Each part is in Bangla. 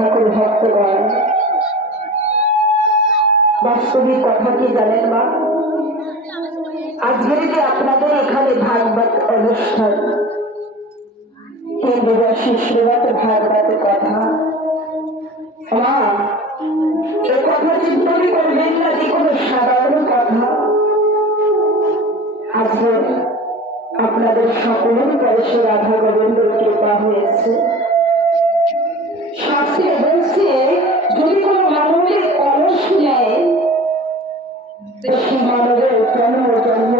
ঠাকুর ভক্তগণ, বাস্তবিক কথা কি জানেন মা? আজকে যে আপনাদের এখানে ভাগবত অনুষ্ঠান, হিন্দুবাসী শ্রীমত ভাগবত কথা, মা এ কথা চিন্তা করবেন না যে কোনো সাধারণ কথা। আজকে আপনাদের সকলের বয়সে রাধা গোবিন্দর কৃপা হয়েছে। শাস্ত্রে বলছে যদি কোনো মানবের কলস নেয়, সেই মানবের জন্ম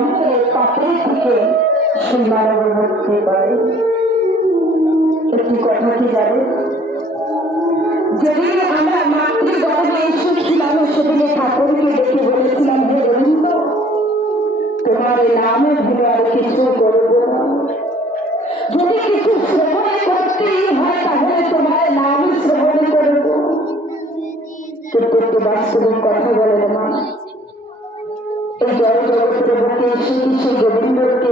পাপের থেকে সেই মানবের মুক্তি পায়। একটি কথা কি জানেন? যদি আমরা মাতৃগর্ভে এসেছিলাম, সেদিনে ঠাকুরকে দেখে বলেছিলাম, হে গোবিন্দ, তোমার এই নামে ভুলে আর কিছু করবো না। যদি কিছু শ্রবণ করতেই হয় তাহলে তোমার নাম শ্রবণ করবো। কিন্তু একটু বাস্তবিক কথা বলে না, এই জড় জগতের বুকে এসে সেই গোবিন্দকে